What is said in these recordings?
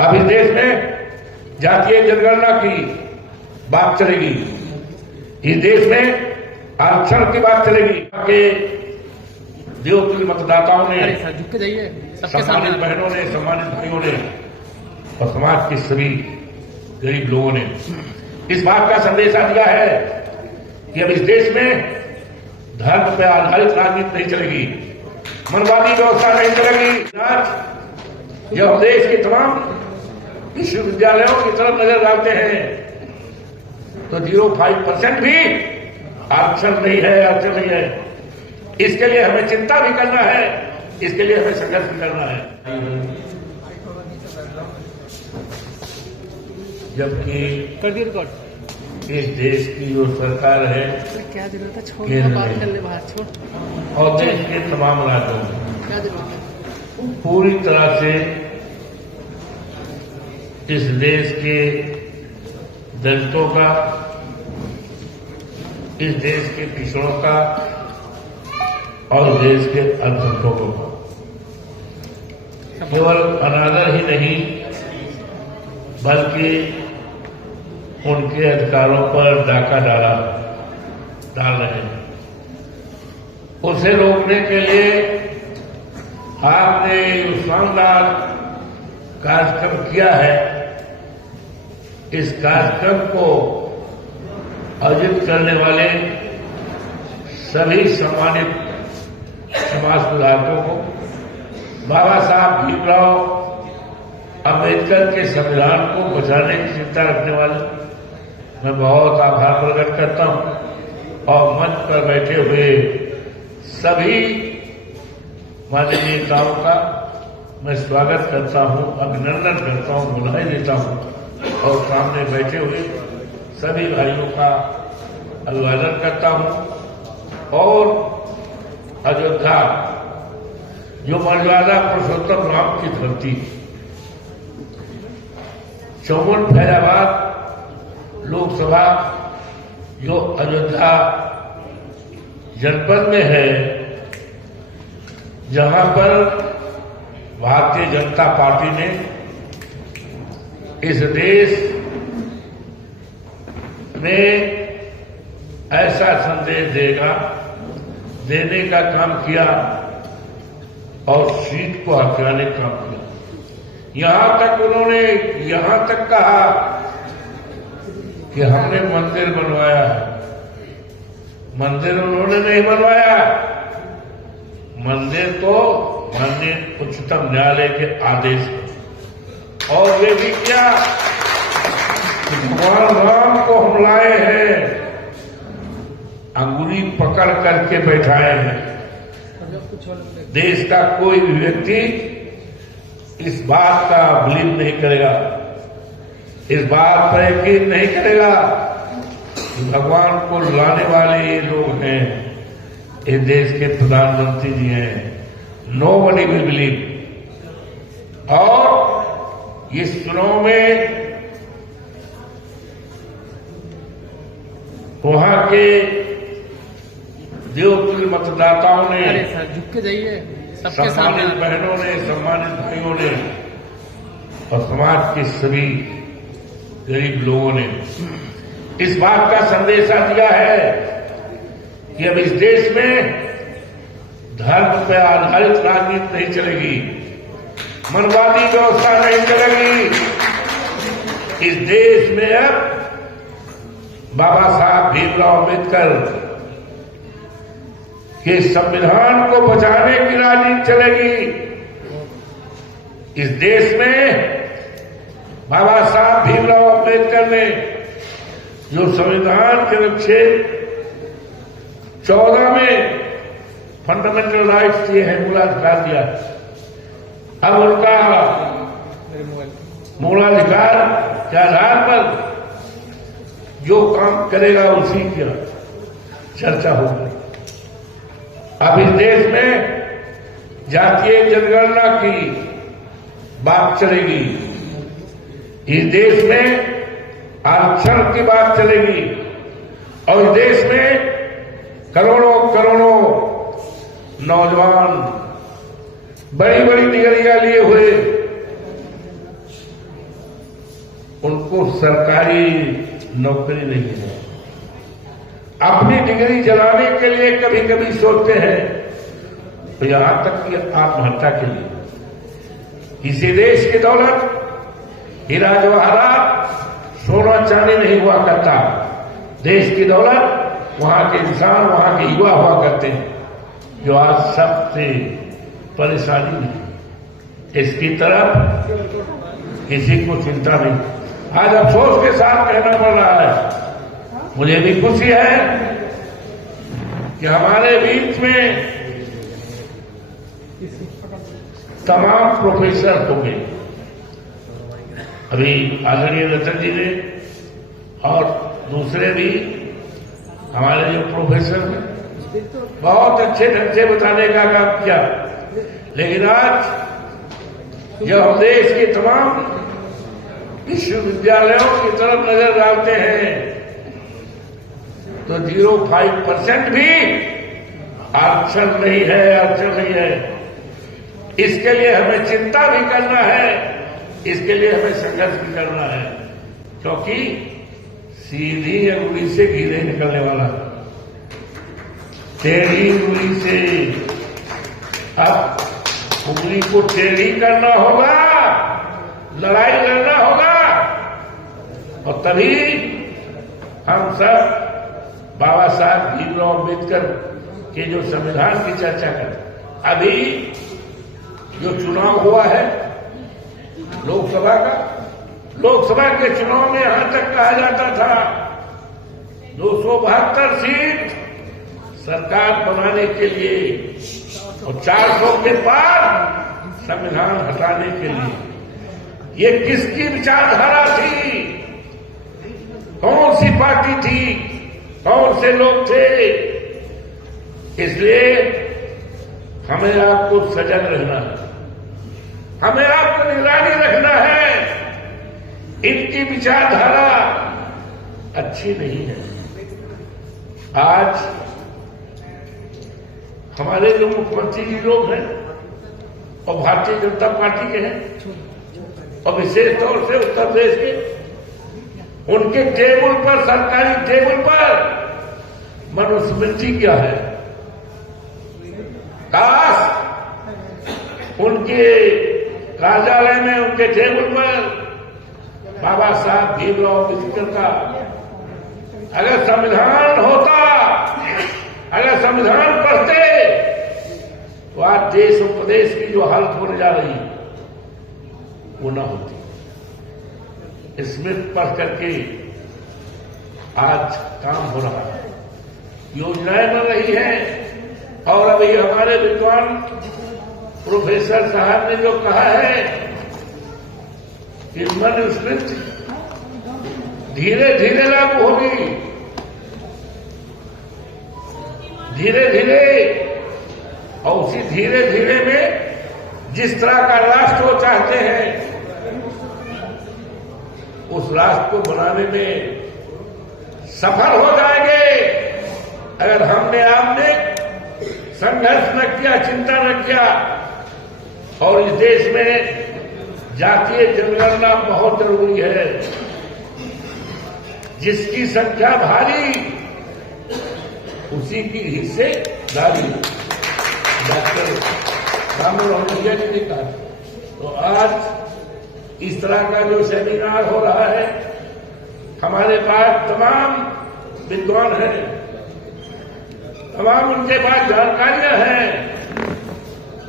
अब इस देश में जातीय जनगणना की बात चलेगी, इस देश में आरक्षण की बात चलेगी। के देवतुल्य मतदाताओं ने, सम्मानित बहनों ने, सम्मानित भाइयों ने और समाज के सभी गरीब लोगों ने इस बात का संदेशा दिया है कि अब इस देश में धर्म पर आधारित राजनीति नहीं चलेगी, मनवादी व्यवस्था नहीं चलेगी। आज जब देश के तमाम विश्वविद्यालयों की तरफ नजर डालते हैं तो 0.5% भी आरक्षण नहीं है, आरक्षण नहीं है। इसके लिए हमें चिंता भी करना है, इसके लिए हमें संघर्ष भी करना है। जबकि इस देश की जो सरकार है केंद्र में और देश के तमाम राज्यों में पूरी तरह से इस देश के दलितों का, इस देश के पिछड़ों का और देश के अल्पसंख्यकों का केवल अनादर ही नहीं बल्कि उनके अधिकारों पर डाका डाल रहे हैं। उसे रोकने के लिए आपने शानदार कार्यक्रम किया है। इस कार्यक्रम को आयोजित करने वाले सभी सम्मानित समाज सुधारकों को, बाबा साहब भीमराव अम्बेडकर के संविधान को बचाने की चिंता रखने वाले मैं बहुत आभार प्रकट करता हूं और मंच पर बैठे हुए सभी माननीय नेताओं का मैं स्वागत करता हूं, अभिनंदन करता हूं, बधाई देता हूं और सामने बैठे हुए सभी भाइयों का अभिवादन करता हूं। और अयोध्या जो मर्यादा पुरुषोत्तम राम की धरती, चौमुन फैजाबाद लोकसभा जो अयोध्या जनपद में है, जहां पर भारतीय जनता पार्टी ने इस देश में ऐसा संदेश देने का काम किया और सीट को हथियाने का काम किया। यहां तक उन्होंने कहा कि हमने मंदिर बनवाया है। मंदिर उन्होंने नहीं बनवाया, मंदिर तो माननीय उच्चतम न्यायालय के आदेश है। और ये भी क्या भगवान राम को हम लाए हैं, अंगुली पकड़ करके बैठाए हैं। देश का कोई भी व्यक्ति इस बात का बिलीव नहीं करेगा, इस बात पर यकीन नहीं करेगा कि भगवान को लाने वाले ये लोग हैं, ये देश के प्रधानमंत्री जी हैं। Nobody will believe. और इस चुनाव में वहां के देवतुल्य मतदाताओं ने, सम्मानित बहनों ने, सम्मानित भाइयों ने और समाज के सभी गरीब लोगों ने इस बात का संदेशा दिया है कि अब इस देश में धर्म पर आधारित राजनीति नहीं चलेगी, मनवादी व्यवस्था नहीं चलेगी। इस देश में अब बाबा साहब भीमराव अम्बेडकर के संविधान को बचाने की राजनीति चलेगी। इस देश में बाबा साहब भीमराव अम्बेडकर ने जो संविधान के अनुच्छेद 14 में फंडामेंटल राइट्स दिए हैं, मूलाधिकार दिया, अब उनका मूलाधिकार के आधार पर जो काम करेगा उसी की चर्चा होगी। अब इस देश में जातीय जनगणना की बात चलेगी, इस देश में आरक्षण की बात चलेगी और इस देश में करोड़ों करोड़ों नौजवान बड़ी बड़ी डिग्रियां लिए हुए उनको सरकारी नौकरी नहीं है। अपनी डिग्री जलाने के लिए कभी कभी सोचते हैं, तो यहां तक कि आत्महत्या के लिए। किसी देश की दौलत हीरा जवाहरात सोना चांदी नहीं हुआ करता। देश की दौलत वहां के इंसान, वहां के युवा हुआ करते हैं, जो आज सबसे परेशानी में है। इसकी तरफ किसी को चिंता नहीं। आज अफसोस के साथ कहना पड़ रहा है, मुझे भी खुशी है कि हमारे बीच में तमाम प्रोफेसर हो गए। अभी आदरणीय रतन जी ने और दूसरे भी हमारे जो प्रोफेसर हैं बहुत अच्छे ढंग से बताने का काम किया। लेकिन आज जब हम देश के तमाम विश्वविद्यालयों की तरफ नजर डालते हैं तो 0.5% भी आरक्षण नहीं है, आरक्षण नहीं है। इसके लिए हमें चिंता भी करना है, इसके लिए हमें संघर्ष भी करना है, क्योंकि सीधी अंगुली से घी नहीं निकलने वाला। टेढ़ी उंगली से अब उंगली को टेढ़ी करना होगा, लड़ाई लड़ना होगा, और तभी हम सब बाबा साहब भीमराव अम्बेडकर के जो संविधान की चर्चा करें। अभी जो चुनाव हुआ है लोकसभा का, लोकसभा के चुनाव में यहां तक कहा जाता था 272 सीट सरकार बनाने के लिए और 400 के पार संविधान हटाने के लिए। ये किसकी विचारधारा थी? कौन सी पार्टी थी? कौन से लोग थे? इसलिए हमें आपको सजग रहना है, हमें आपको निगरानी रखना है। इनकी विचारधारा अच्छी नहीं है। आज हमारे जो मुख्यमंत्री जी लोग हैं और भारतीय जनता पार्टी के हैं और विशेष तौर से उत्तर प्रदेश के, उनके टेबल पर, सरकारी टेबल पर मनुस्मृति क्या है? काश उनके कार्यालय में, उनके टेबल पर बाबा साहब भीमराव अम्बेडकर का अगर संविधान होता, अगर संविधान पढ़ते तो आज देश और प्रदेश की जो हालत होने जा रही वो न होती। स्मृति पढ़ करके आज काम हो रहा है, योजनाएं बन रही हैं। और अभी हमारे विद्वान प्रोफेसर साहब ने जो कहा है कि मनुस्मृति धीरे धीरे लागू होगी, धीरे धीरे, और उसी धीरे धीरे में जिस तरह का राष्ट्र वो चाहते हैं उस राष्ट्र को बनाने में सफल हो जाएंगे अगर हमने आपने संघर्ष न किया, चिंता न किया। और इस देश में जातीय जनगणना बहुत जरूरी है। जिसकी संख्या भारी उसी की हिस्सेदारी, डॉक्टर राममनोहर लोहिया जी ने कहा। तो आज इस तरह का जो सेमिनार हो रहा है, हमारे पास तमाम विद्वान हैं, तमाम उनके पास जानकारियां हैं।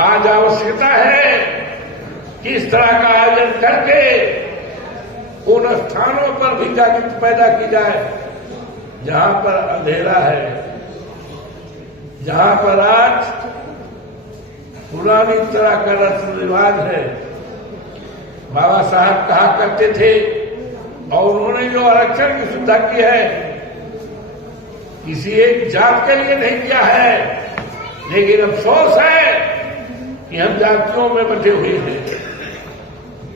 आज आवश्यकता है कि इस तरह का आयोजन करके उन स्थानों पर भी जागृति पैदा की जाए जहां पर अंधेरा है, जहां पर आज पुरानी तरह का रस्म रिवाज है। बाबा साहब कहा करते थे, और उन्होंने जो आरक्षण की सुविधा की है किसी एक जात के लिए नहीं किया है, लेकिन अफसोस है कि हम जातियों में बटे हुए हैं।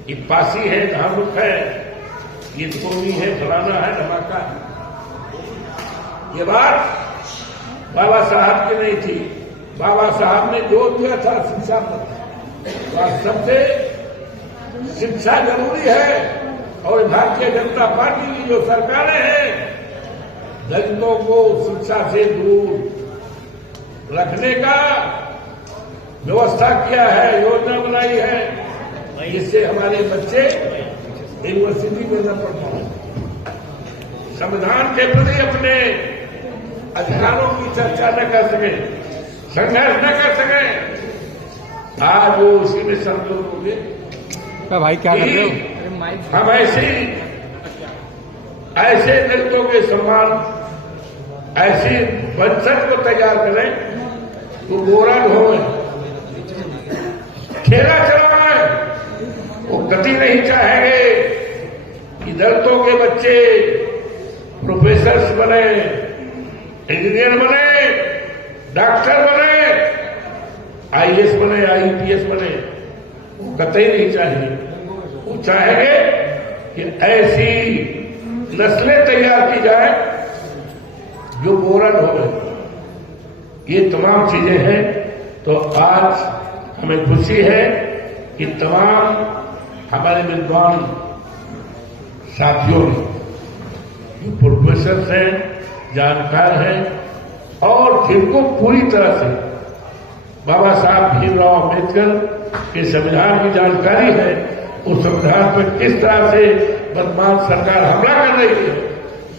ये पासी है, धामुक है, ये धोनी है, फलाना है, धमाका है। ये बात बाबा साहब की नहीं थी। बाबा साहब ने जोर दिया था शिक्षा पर। सबसे शिक्षा जरूरी है, और भारतीय जनता पार्टी की जो सरकारें हैं, दलितों को शिक्षा से दूर रखने का व्यवस्था किया है, योजना बनाई है, जिससे हमारे बच्चे यूनिवर्सिटी में न पढ़ पाए, संविधान के प्रति अपने अधिकारों की चर्चा न कर सके, संघर्ष न कर सके। आज वो उसी में संतुष्ट हो गए। भाई क्या कर रहे हो? हम ऐसे दलितों के सम्मान, ऐसी वंशज को तैयार करें तो गोरा हो, ठेला चलाए, वो कभी नहीं चाहेंगे कि दलितों के बच्चे प्रोफेसर बने, इंजीनियर बने, डॉक्टर बने, आईएएस बने, आईपीएस बने, वो कतई नहीं चाहिए। वो चाहेंगे कि ऐसी नस्लें तैयार की जाए जो गोरन हो गए। ये तमाम चीजें हैं। तो आज हमें खुशी है कि तमाम हमारे विद्वान साथियों ने, जो प्रोफेसर हैं, जानकार हैं और जिनको पूरी तरह से बाबा साहब भीमराव अम्बेडकर के संविधान की जानकारी है, उस संविधान पर किस तरह से वर्तमान सरकार हमला कर रही है,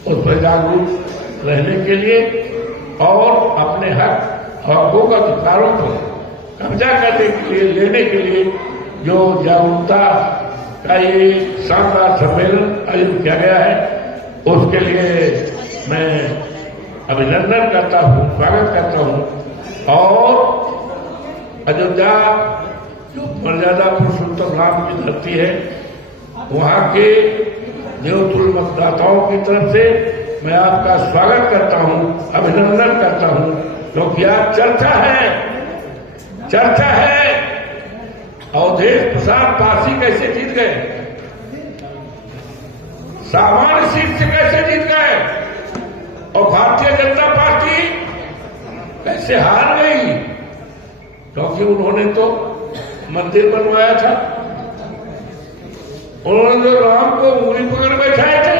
उस पर जागरूक रहने के लिए और अपने हकों का अधिकारों पर कब्जा करने के लिए, लेने के लिए जो जागरूकता का ये शानदार सम्मेलन आयोजित किया गया है, उसके लिए मैं अभिनंदन करता हूँ, स्वागत करता हूँ। और अयोध्या जो मर्यादा पुरुषोत्तम राम की धरती है, वहां के देवतुल्य मतदाताओं की तरफ से मैं आपका स्वागत करता हूं, अभिनंदन करता हूं, क्योंकि आज चर्चा है अवधेश प्रसाद पारसी कैसे जीत गए, सामान्य सीट से कैसे जीत गए, और भारतीय जनता पार्टी कैसे हार गई, क्योंकि उन्होंने तो मंदिर बनवाया था, उन्होंने जो राम को उंगली पकड़ बैठाए थे,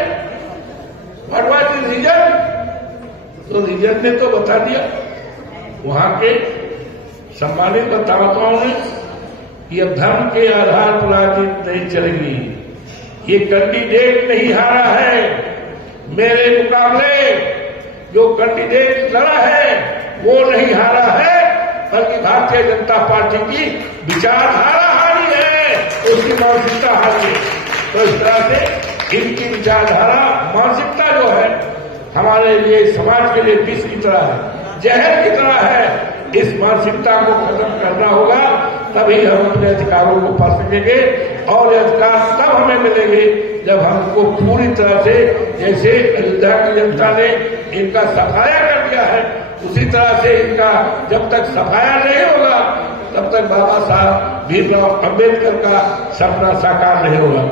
भगवान रीजन, तो रीजन ने तो बता दिया, वहां के सम्मानित बतावताओं ने कि अब धर्म के आधार पर राजनीति नहीं चलेगी, ये कैंडिडेट नहीं हारा है, मेरे मुकाबले जो कैंडिडेट लड़ा है वो नहीं हारा है, बल्कि भारतीय जनता पार्टी की विचारधारा हारी है, उसकी मानसिकता हारी है। तो इस तरह से इनकी विचारधारा, मानसिकता जो है हमारे लिए, समाज के लिए विष की तरह है, जहर की तरह है। इस मानसिकता को खत्म करना होगा, तभी हम अपने अधिकारों को पा सकेंगे, और ये अधिकार तब हमें मिलेंगे जब हमको पूरी तरह से, जैसे अयोध्या की जनता ने इनका सफाया कर दिया है, उसी तरह से इनका जब तक सफाया नहीं होगा तब तक बाबा साहब भीमराव अम्बेडकर का सपना साकार नहीं होगा।